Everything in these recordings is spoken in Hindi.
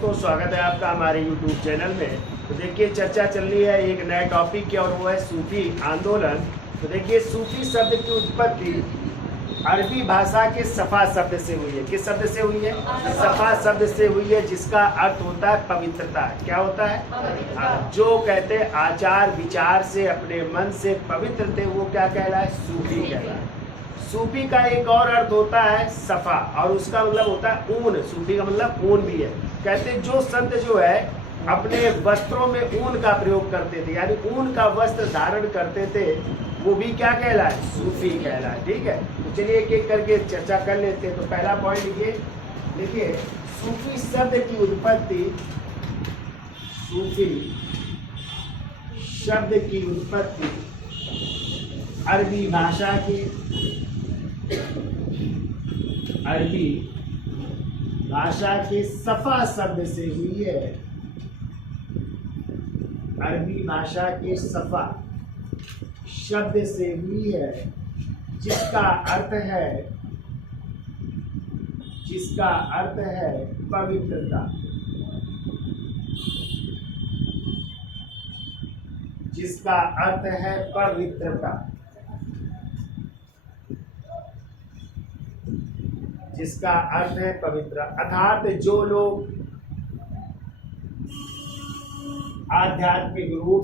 दोस्तों, स्वागत है आपका हमारे YouTube चैनल में। तो देखिए, चर्चा चल रही है एक नए टॉपिक की और वो है सूफी आंदोलन। तो देखिए, सूफी शब्द की उत्पत्ति अरबी भाषा के सफ़ा शब्द से हुई है। किस शब्द से हुई है? सफ़ा शब्द से हुई है, जिसका अर्थ होता है पवित्रता। क्या होता है? जो कहते हैं आचार विचार से अपने मन से पवित्र थे, वो क्या कहलाए? सूफी कहलाए। सूफी का एक और अर्थ होता है सफ़ा, और उसका मतलब होता है ऊन। सूफी का मतलब ऊन भी है। कहते हैं जो संत जो है अपने वस्त्रों में ऊन का प्रयोग करते थे, यानी ऊन का वस्त्र धारण करते थे, वो भी क्या कहलाए? सूफी कहलाए। ठीक है, तो चलिए एक एक करके चर्चा कर लेते हैं। तो पहला पॉइंट ये देखिए, सूफी शब्द की उत्पत्ति, सूफी शब्द की उत्पत्ति अरबी भाषा की, अरबी भाषा के सफ़ा शब्द से हुई है। अरबी भाषा के सफ़ा शब्द से हुई है, जिसका अर्थ है पवित्रता। जिसका अर्थ है पवित्रता। जिसका अर्थ है पवित्र, अर्थात जो लोग आध्यात्मिक रूप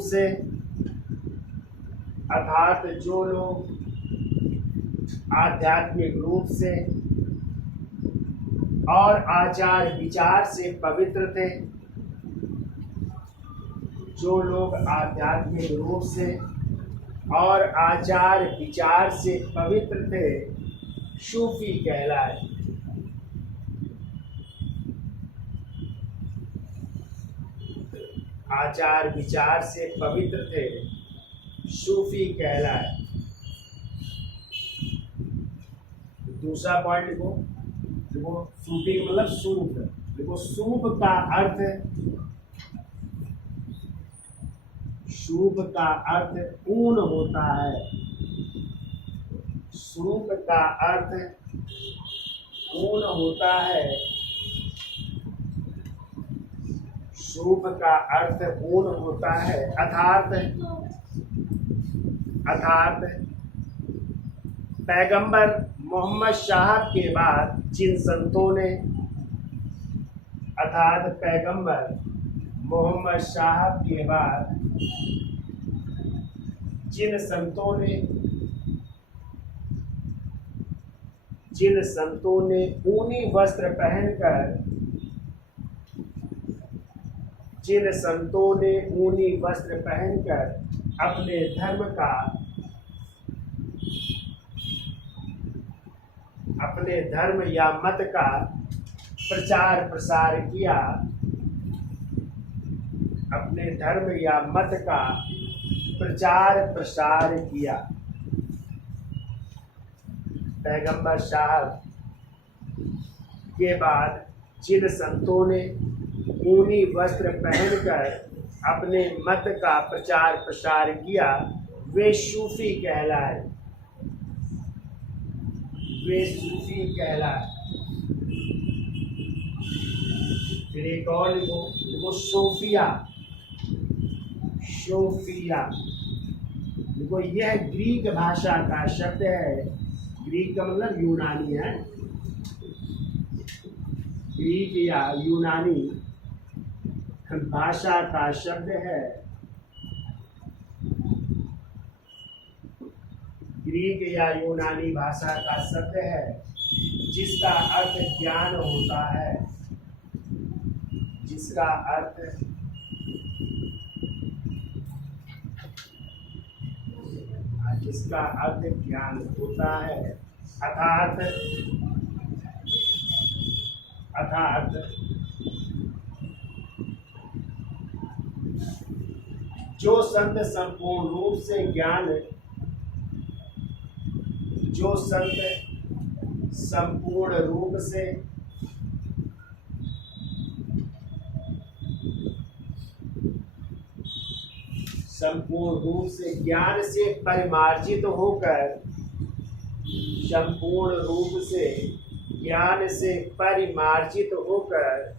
से, और आचार विचार से पवित्र थे, जो लोग आध्यात्मिक रूप से और आचार विचार से पवित्र थे, सूफी कहलाए। आचार विचार से पवित्र थे, सूफी कहलाए। दूसरा पॉइंट देखो, सूफी मतलब सूफ। देखो, सूफ का अर्थ ऊन होता है। सूफ का अर्थ ऊन होता है। सूफ का अर्थ ऊन होता है, अर्थात पैगंबर मोहम्मद साहब के बाद जिन संतों ने, पैगंबर मोहम्मद साहब के बाद जिन संतों ने ऊनी वस्त्र पहनकर अपने धर्म या मत का प्रचार प्रसार किया, पैगंबर साहब के बाद जिन संतों ने ऊनी वस्त्र पहनकर अपने मत का प्रचार प्रसार किया, वे सूफी कहलाए। फिर एक और लिखो, सोफिया। देखो, यह ग्रीक भाषा का शब्द है। ग्रीक का मतलब यूनानी है। ग्रीक या यूनानी भाषा का शब्द है। ग्रीक या यूनानी भाषा का शब्द है, जिसका अर्थ ज्ञान होता है। जिसका अर्थ ज्ञान होता है, अर्थात जो संत संपूर्ण रूप से ज्ञान से परिमार्जित होकर, संपूर्ण रूप से ज्ञान से परिमार्जित होकर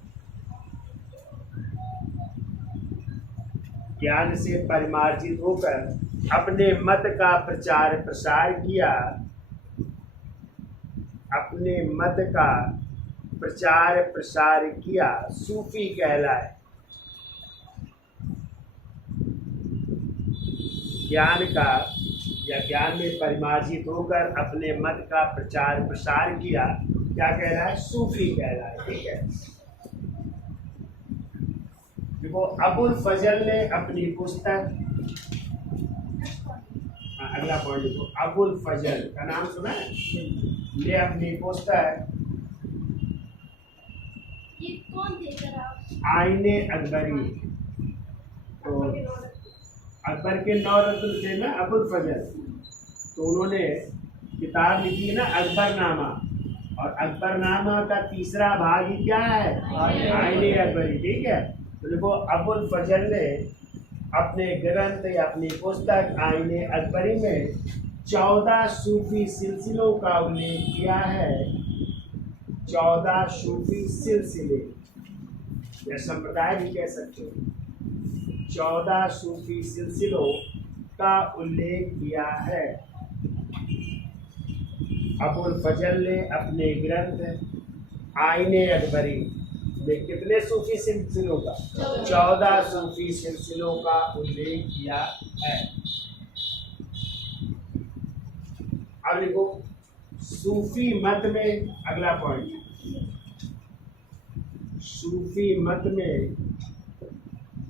ज्ञान से परिमार्जित होकर अपने मत का प्रचार प्रसार किया, अपने मत का प्रचार प्रसार किया, सूफी कहलाए। ज्ञान का या ज्ञान में परिमार्जित होकर अपने मत का प्रचार प्रसार किया, क्या कहलाए? सूफी कहलाए। ठीक है, देखो अबुल फजल ने अपनी पुस्तक, अगला पॉइंट देखो, अबुल फजल का नाम सुना है? ने अपनी पुस्तक आईने अकबरी, तो अकबर के 9 रत्न थे ना अबुल फजल, तो उन्होंने किताब लिखी ना अकबरनामा, और अकबरनामा का तीसरा भाग ही क्या है? आईने अकबरी। ठीक है, तो देखो अबुल फजल ने अपने ग्रंथ या अपनी पुस्तक आईने अकबरी में 14 सूफी सिलसिलों का उल्लेख किया है। 14 सूफी सिलसिले या संप्रदाय भी कह सकते हो, 14 सूफी सिलसिलों का उल्लेख किया है। अबुल फजल ने अपने ग्रंथ आईने अकबरी में कितने सूफी सिलसिलों का? 14 सूफी सिलसिलों का उल्लेख किया है। अब देखो सूफी मत में, अगला पॉइंट, सूफी मत में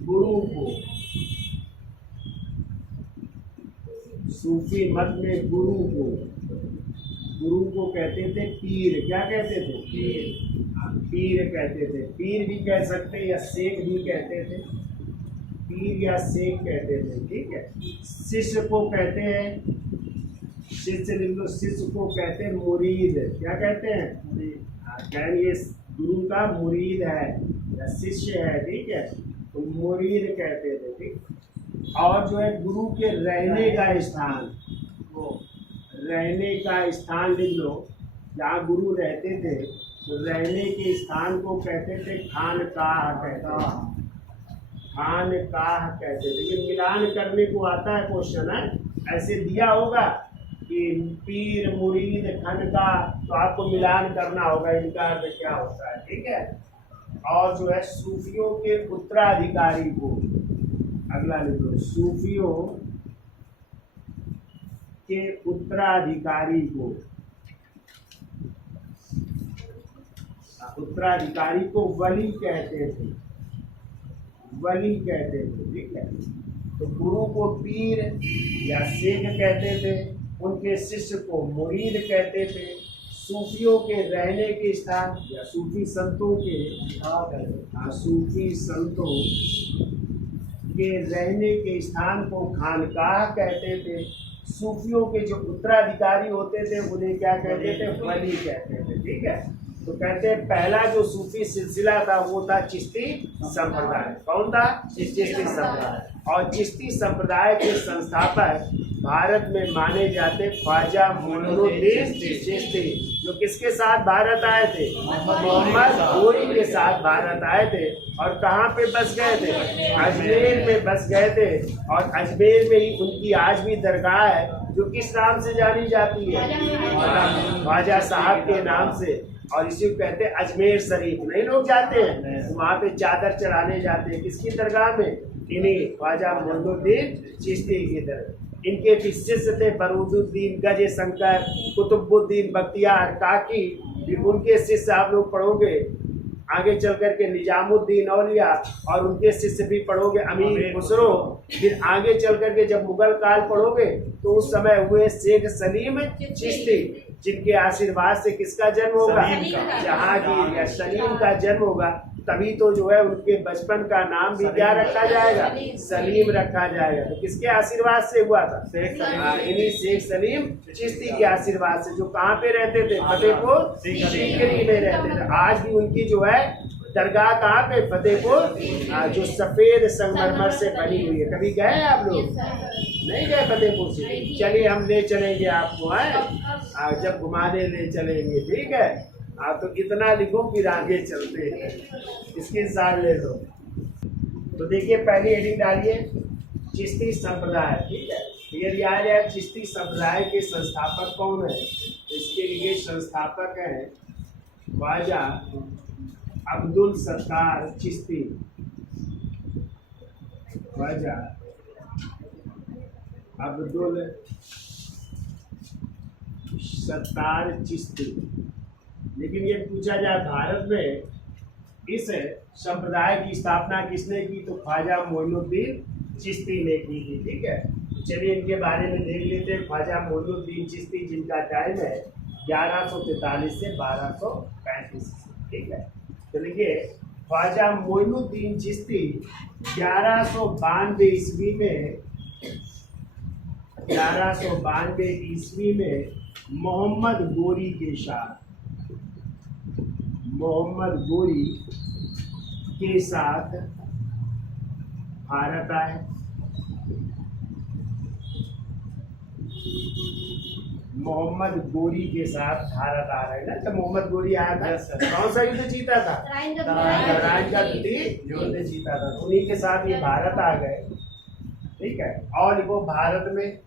गुरु को, सूफी मत में गुरु को कहते थे पीर। क्या कहते थे? पीर कहते थे। पीर भी कह सकते या शेख भी कहते थे, पीर या शेख कहते थे। ठीक है, शिष्य को कहते हैं, शिष्य को कहते हैं मुरीद। क्या कहते हैं? ये गुरु का मुरीद है या शिष्य है। ठीक है, तो मुरीद कहते थे। ठीक, और जो है गुरु के रहने का स्थान, वो रहने का स्थान लिख लो, जहाँ गुरु रहते थे, तो रहने के स्थान को कहते थे खानकाह कहते थे। ये मिलान करने को आता है क्वेश्चन है, ऐसे दिया होगा कि पीर मुरीद खानकाह, तो आपको मिलान करना होगा इनका अर्थ क्या होता है। ठीक है, और जो है सूफियों के उत्तराधिकारी को, अगला लिख लो, सूफियों के उत्तराधिकारी को, उत्तराधिकारी को वली कहते थे, वली कहते थे। ठीक है, तो गुरु को पीर या शेख कहते थे, उनके शिष्य को मुरीद कहते थे, सूफियों के रहने के स्थान या सूफी संतों के, सूफी संतों के रहने के स्थान को खानकाह कहते थे। सूफियों के जो उत्तराधिकारी होते थे उन्हें क्या कहते थे? वली कहते थे। ठीक है, तो कहते हैं पहला जो सूफी सिलसिला था वो था चिश्ती संप्रदाय। कौन था? चिश्ती संप्रदाय। और चिश्ती संप्रदाय के संस्थापक भारत में माने जाते ख्वाजा मोइनुद्दीन चिश्ती, जो किसके साथ भारत आए थे? मोहम्मद घोरी के साथ भारत आए थे। और कहाँ पे बस गए थे? अजमेर में बस गए थे। और अजमेर में ही उनकी आज भी दरगाह है, जो किस नाम से जानी जाती है? ख्वाजा साहब के नाम से। और इसी को कहते हैं अजमेर शरीफ। नहीं लोग जाते हैं वहाँ पे चादर चढ़ाने जाते हैं, किसकी दरगाह में? इन्हीं ख्वाजा मोइनुद्दीन चिश्ती की दरगाह। इनके भी शिष्य थे फरूजुद्दीन गज शंकर, कुतुबुद्दीन बख्तियार काकी, उनके शिष्य आप लोग पढ़ोगे आगे चल करके निजामुद्दीन औलिया, और उनके शिष्य भी पढ़ोगे अमीर खुसरो। फिर आगे चल करके जब मुगल काल पढ़ोगे तो उस समय हुए शेख सलीम चिश्ती, जिनके आशीर्वाद से किसका जन्म होगा? जहांगीर या सलीम का जन्म होगा। तभी तो जो है उनके बचपन का नाम भी क्या रखा जाएगा? सलीम रखा जाएगा। तो किसके आशीर्वाद से हुआ था? इन्हीं शेख सलीम चिश्ती के आशीर्वाद से, जो कहाँ पे रहते थे? फतेहपुर सीकरी में रहते थे। आज भी उनकी जो है दरगाह कहाँ पे? फतेहपुर, जो सफेद संगमरमर से बनी हुई है। कभी गए हैं आप लोग? नहीं गए फतेहपुर से? चलिए हम ले चलेंगे आपको, है जब घुमाने ले चलेंगे। ठीक है, तो इतना लिखो फिर आगे चलते हैं। इसके साथ ले लो। तो देखिए पहली हेडिंग डालिए चिश्ती संप्रदाय, ठीक है। तो यदि आ जाए चिश्ती संप्रदाय के संस्थापक कौन है, तो इसके लिए संस्थापक हैं ख्वाजा अब्दुल सत्तार चिश्ती, ख्वाजा अब्दुल सत्तार चिश्ती। लेकिन ये पूछा जाए भारत में इस संप्रदाय की स्थापना किसने की, तो ख्वाजा मोइनुद्दीन चिश्ती ने की थी, ठीक है। तो चलिए इनके बारे में देख लेते हैं। ख्वाजा मोइनुद्दीन चिश्ती जिनका टाइम है 1143 से 1235, ठीक है। तो देखिए ख्वाजा मोइनुद्दीन चिश्ती 1192 ईस्वी में 1192 ईस्वी में मोहम्मद गोरी के साथ, मोहम्मद गोरी के साथ भारत आए। मोहम्मद गोरी के साथ भारत आ रहे हैं ना। जब मोहम्मद गोरी आया था कौन सा युद्ध जीता था, तराइन का युद्ध जीता था। उन्हीं के साथ ये भारत आ गए, ठीक है। और वो भारत में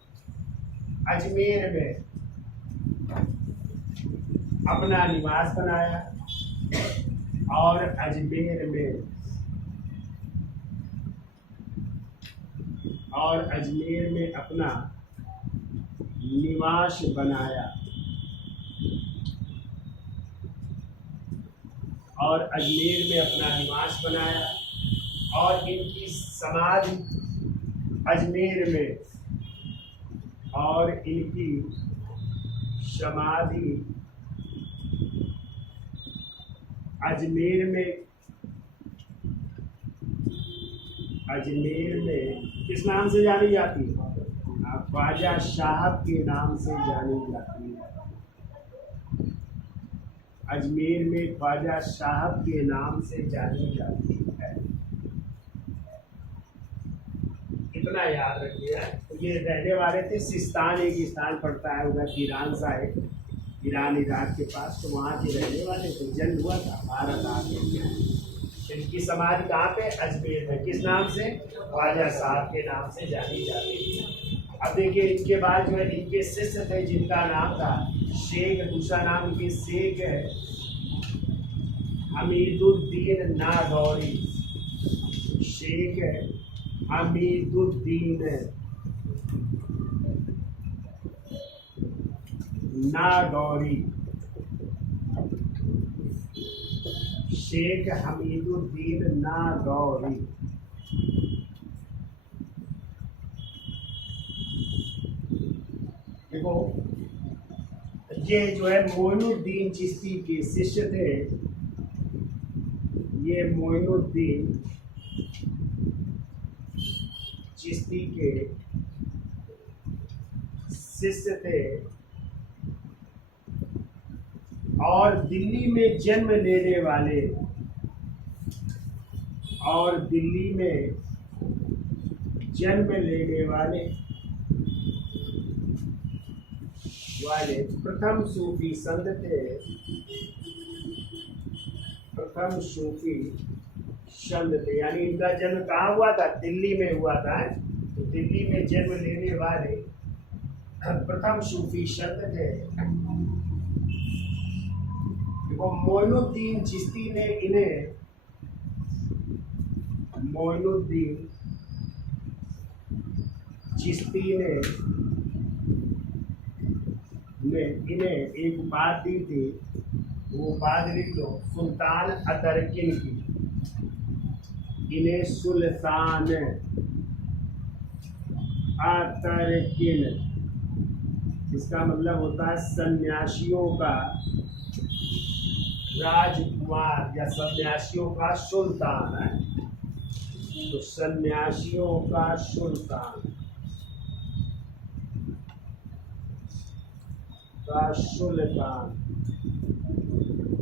अजमेर में अपना निवास बनाया और अजमेर में अपना निवास बनाया और इनकी समाधि अजमेर में और इनकी समाधि अजमेर में किस नाम से जानी जाती है, ख्वाजा साहब के नाम से जानी जाती है। अजमेर में ख्वाजा साहब के नाम से जानी जाती है, इतना याद रखिए। तो ये रहने वाले थे सिस्तान, एक स्थान पड़ता है उधर ईरान साइड, ईरान इराक के पास, तो वहाँ के रहने वाले थे। जन्म हुआ था भारत आ गया। इनकी समाधि कहाँ पे, अजमेर में, किस नाम से, ख्वाजा साहब के नाम से जानी जाती है। अब देखिए इनके बाद जो है इनके शिष्य थे जिनका नाम था शेख, दूसरा नाम इनके शेख है हमीदुद्दीन नागौरी, शेख हमीदुद्दीन नागौरी, शेख हमीदुद्दीन नागौरी। देखो ये जो है मोइनुद्दीन चिश्ती के शिष्य थे, ये मोइनुद्दीन चिश्ती के शिष्य थे और दिल्ली में जन्म लेने वाले प्रथम सूफी संत थे, यानी इनका जन्म कहाँ हुआ था, दिल्ली में हुआ था। तो दिल्ली में जन्म लेने वाले प्रथम सूफी संत थे। देखो मोइनुद्दीन चिश्ती ने इन्हें एक उपाधि दी थी, वो उपाधि लिख लो, सुल्तान अतरकिन की। इन्हें सुल्तान अतरकिन, इसका मतलब होता है सन्यासियों का राजकुमार या सन्यासियों का सुल्तान है। तो सन्यासियों का सुल्तान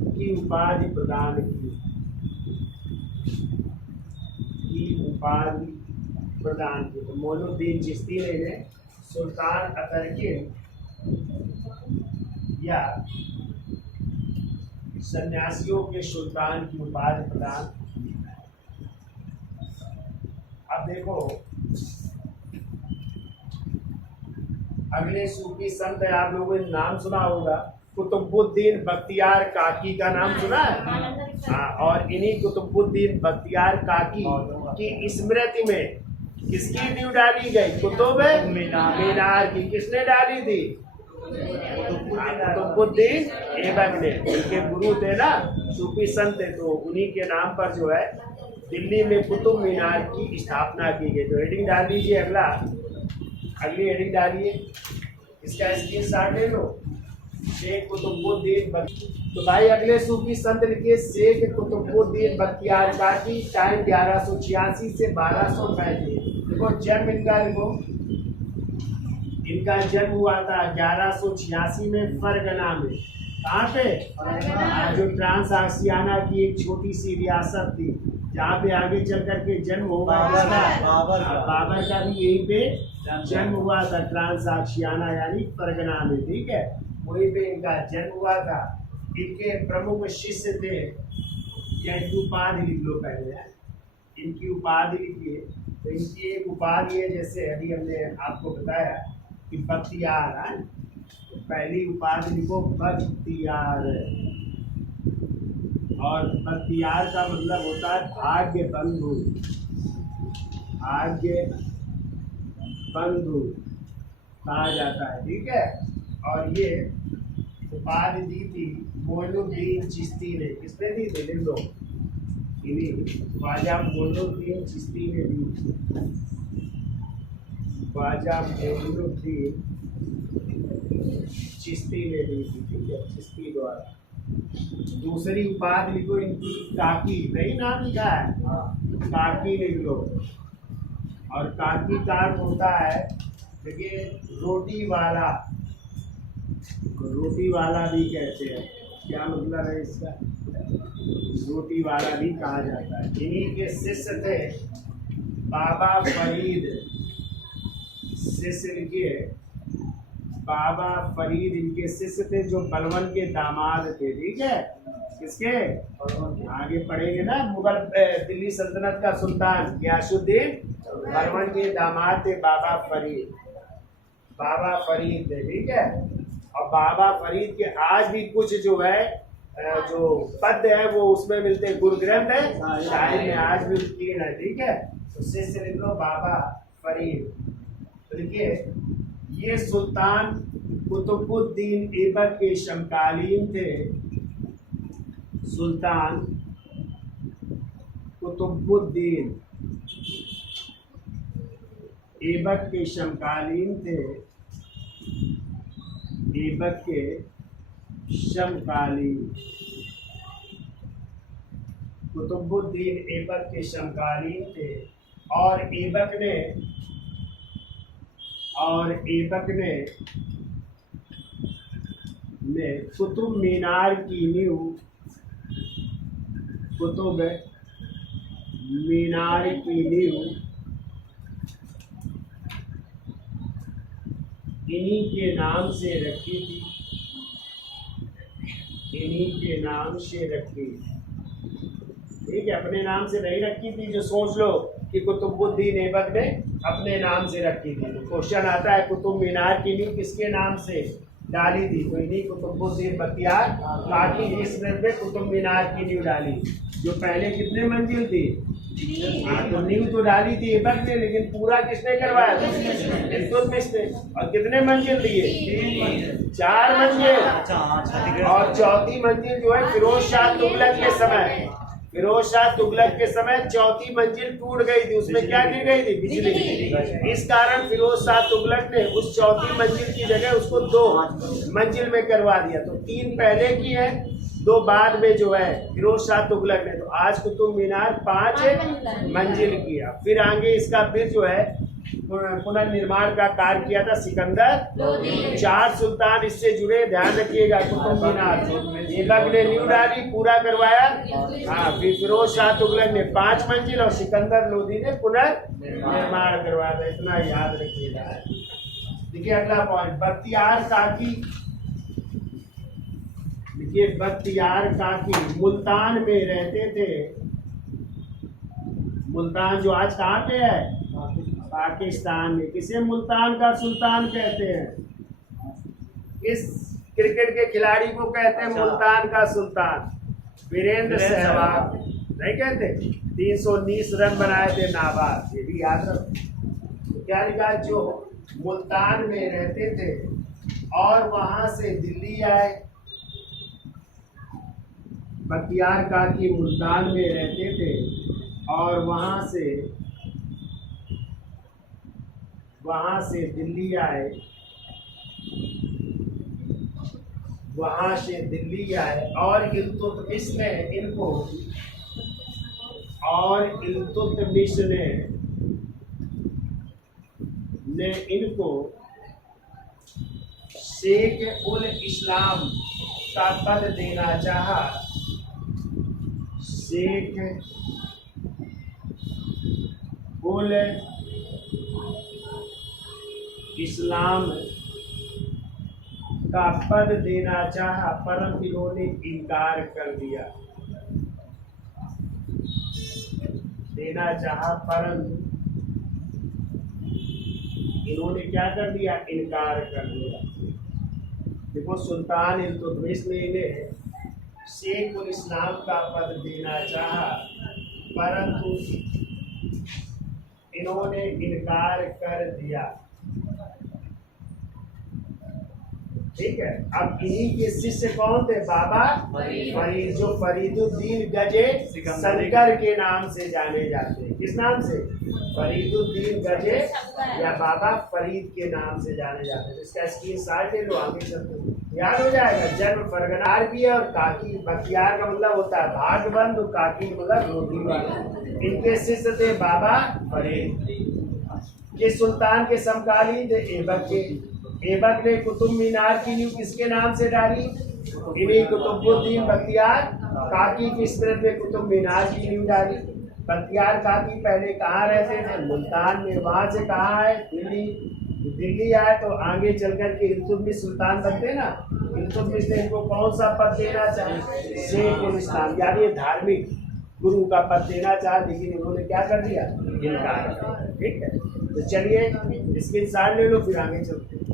की उपाधि प्रदान की। तो मोइनुद्दीन चिश्ती ने इन्हें सुल्तान अतरकिन या सन्यासियों के सुल्तान की उपाधि प्रदान की। देखो अगले सूफी संत है, आप लोगों ने नाम सुना होगा, कुतुबुद्दीन बख्तियार काकी का नाम सुना है। हाँ, और इन्हीं कुतुबुद्दीन बख्तियार काकी की स्मृति में किसकी नींव डाली गई? कुतुब मीनार की। किसने डाली थी? कुतुबुद्दीन ऐबक ने। उनके गुरु थे ना, सूफी संत थे, तो उन्हीं के नाम पर जो है दिल्ली में कुतुब मीनार की स्थापना की गई। तो हेडिंग डाल लीजिए, अगली हेडिंग डालिए, इसका स्क्रीनशॉट ले लो। शेख कुतुबुद्दीन तो भाई अगले सूफी संत लिखे शेख कुतुबुद्दीन बख्तियार काकी, टाइम 1186 से 1235। देखो जन्म इनका लिखो, इनका जन्म हुआ था 1186 में फरगना में। कहाँ पे? जो ट्रांस आसियाना की एक छोटी सी रियासत थी, जहाँ पे आगे चल करके जन्म होगा बाबर का भी यहीं पे जन्म हुआ था, ट्रांस आसियाना यानी फरगना में। ठीक है, वहीं पे इनका जन्म हुआ था। इनके प्रमुख शिष्य थे, या इनकी उपाधि लिख लो पहले, इनकी उपाधि लिखिए। तो इनकी एक उपाधि है, जैसे अभी हमने आपको बताया कि बख्तियार है, तो पहली उपाधि लिखो बख्तियार। और बख्तियार का मतलब होता है भाग्य बंधु, भाग्य बंधु कहा जाता है। ठीक है, और ये उपाधि दी थी मोइनुद्दीन चिश्ती ने। किसने दी थी? लिख लो, इन्हीं ख्वाजा मोइनुद्दीन चिश्ती ने दी। ख्वाजा मोइनुद्दीन चिश्ती ने दी थी। ठीक है, चिश्ती द्वारा। दूसरी उपाधि लिखो इनकी काकी, नहीं नाम लिखा है, काकी लिख लो। और काकी का अर्थ होता है, देखिए रोटी वाला, रोटी वाला भी कहते हैं। क्या मतलब है इसका? रोटी वाला भी कहा जाता है। इन्हीं के शिष्य थे बाबा फरीद, शिष्य के बाबा फरीद इनके शिष्य थे, जो बलवन के दामाद थे। ठीक है, किसके? आगे पढ़ेंगे ना, मुगल दिल्ली सल्तनत का सुल्तान गयासुद्दीन बलवन के दामाद थे बाबा फरीद, बाबा फरीद थे। ठीक है, और बाबा फरीद के आज भी कुछ जो है जो पद है वो उसमें मिलते हैं, गुरु ग्रंथ है शाही में आज भी उत्कीर्ण है। ठीक है, तो शिष्य लिख लो बाबा फरीद। तो देखिए ये सुल्तान कुतुबुद्दीन ऐबक के समकालीन थे। सुल्तान कुतुबुद्दीन ऐबक के समकालीन थे, ऐबक के समकालीन, कुतुबुद्दीन ऐबक के समकालीन थे। और ऐबक ने कुतुब मीनार की नींव, कुतुब मीनार की नींव इन्हीं के नाम से रखी थी, इन्हीं के नाम से रखी। ठीक है, अपने नाम से नहीं रखी थी, जो सोच लो कि कुतुबुद्दीन ऐबक ने अपने नाम से रखी थी। तो क्वेश्चन आता है कुतुब मीनार की नींव किसके नाम से डाली थी? तो इन्हीं कुतुबुद्दीन बख्तियार काकी इस पे कुतुब मीनार की नींव डाली, जो पहले कितने मंजिल थी? हाँ, तो नींव तो डाली थी ऐबक ने, लेकिन पूरा किसने करवाया था? इल्तुतमिश ने। और कितने मंजिल दिए? 4 मंजिल। और चौथी मंजिल जो है फिरोज शाह तुगलक के समय, फिरोज शाह तुगलक के समय चौथी मंजिल टूट गई थी। उसमें क्या गिर गई थी? बिजली। इस कारण फिरोज शाह तुगलक ने उस चौथी मंजिल की जगह उसको 2 मंजिल में करवा दिया। तो 3 पहले की है, 2 बाद में जो है फिरोज शाह तुगलक ने। तो आज कुतुब मीनार 5 मंजिल किया। फिर आगे इसका फिर जो है पुनर्निर्माण का कार्य किया था सिकंदर। 4 सुल्तान इससे जुड़े, ध्यान रखिएगा। कुतुब मीनार ऐबक ने नींव डाली, पूरा करवाया। हाँ, फिर फिरोज शाह तुगलक ने 5 मंजिल और सिकंदर लोदी ने पुनर्निर्माण करवाया था। इतना याद रखिएगा। देखिए अगला पॉइंट, बख्तियार काकी। देखिए बख्तियार काकी मुल्तान में रहते थे, मुल्तान जो आज कहाँ पे है, पाकिस्तान में। किसे मुल्तान का सुल्तान कहते हैं? इस क्रिकेट के खिलाड़ी को कहते हैं मुल्तान का सुल्तान। वीरेंद्र सहवाग नहीं कहते? 319 रन बनाए थे नाबाद, ये भी याद रखो। तो क्या लिखा, जो मुल्तान में रहते थे और वहां से दिल्ली आए। बख्तियार काकी मुल्तान में रहते थे और वहां से दिल्ली आए, वहां से दिल्ली आए और इल्तुतमिश ने इनको शेख उल इस्लाम का पद देना चाहा। शेख उल इस्लाम का पद देना चाहा, परंतु इन्होंने इनकार कर दिया। देना चाहा परंतु इन्होंने क्या कर दिया, इनकार कर दिया। देखो, सुल्तान इल्तुतमिश ने इन्हें शेख उल इस्लाम का पद देना चाहा, परंतु इन्होंने इनकार कर दिया। ठीक है। अब इन्हीं के शिष्य कौन थे? बाबा फरीद, जो फरीदुद्दीन गजे शंकर के नाम से जाने जाते हैं। किस नाम से? फरीदुद्दीन गजे या बाबा फरीद के नाम से जाने जाते हैं। इसका स्क्रीनशॉट ले लो, आगे चलते याद हो जाएगा। जन्म फरगनार भी है और काकी, बख्तियार का मतलब होता है भागबंद, काकी मतलब रोटी वाला। इनके शिष्य थे बाबा फरीद। ये सुल्तान के समकालीन थे ऐबक के। ऐबक ने कुतुब मीनार की नींव किसके नाम से डाली? इन्हीं कुतुबुद्दीन बख्तियार काकी की स्मृति में कुतुब मीनार की नींव डाली। बख्तियार काकी पहले कहाँ रहते थे? मुल्तान में। वहां से कहाँ आए? दिल्ली आए। तो आगे चल कर के इल्तुतमिश सुल्तान बनते ना। इल्तुतमिश ने इनको कौन सा पद देना चाहे? शेख उल इस्लाम, यानी धार्मिक गुरु का पद देना चाहा, लेकिन इन्होंने क्या कर दिया? इनकार। ठीक है, तो चलिए स्क्रीनशॉट ले लो, फिर आगे चलते हैं।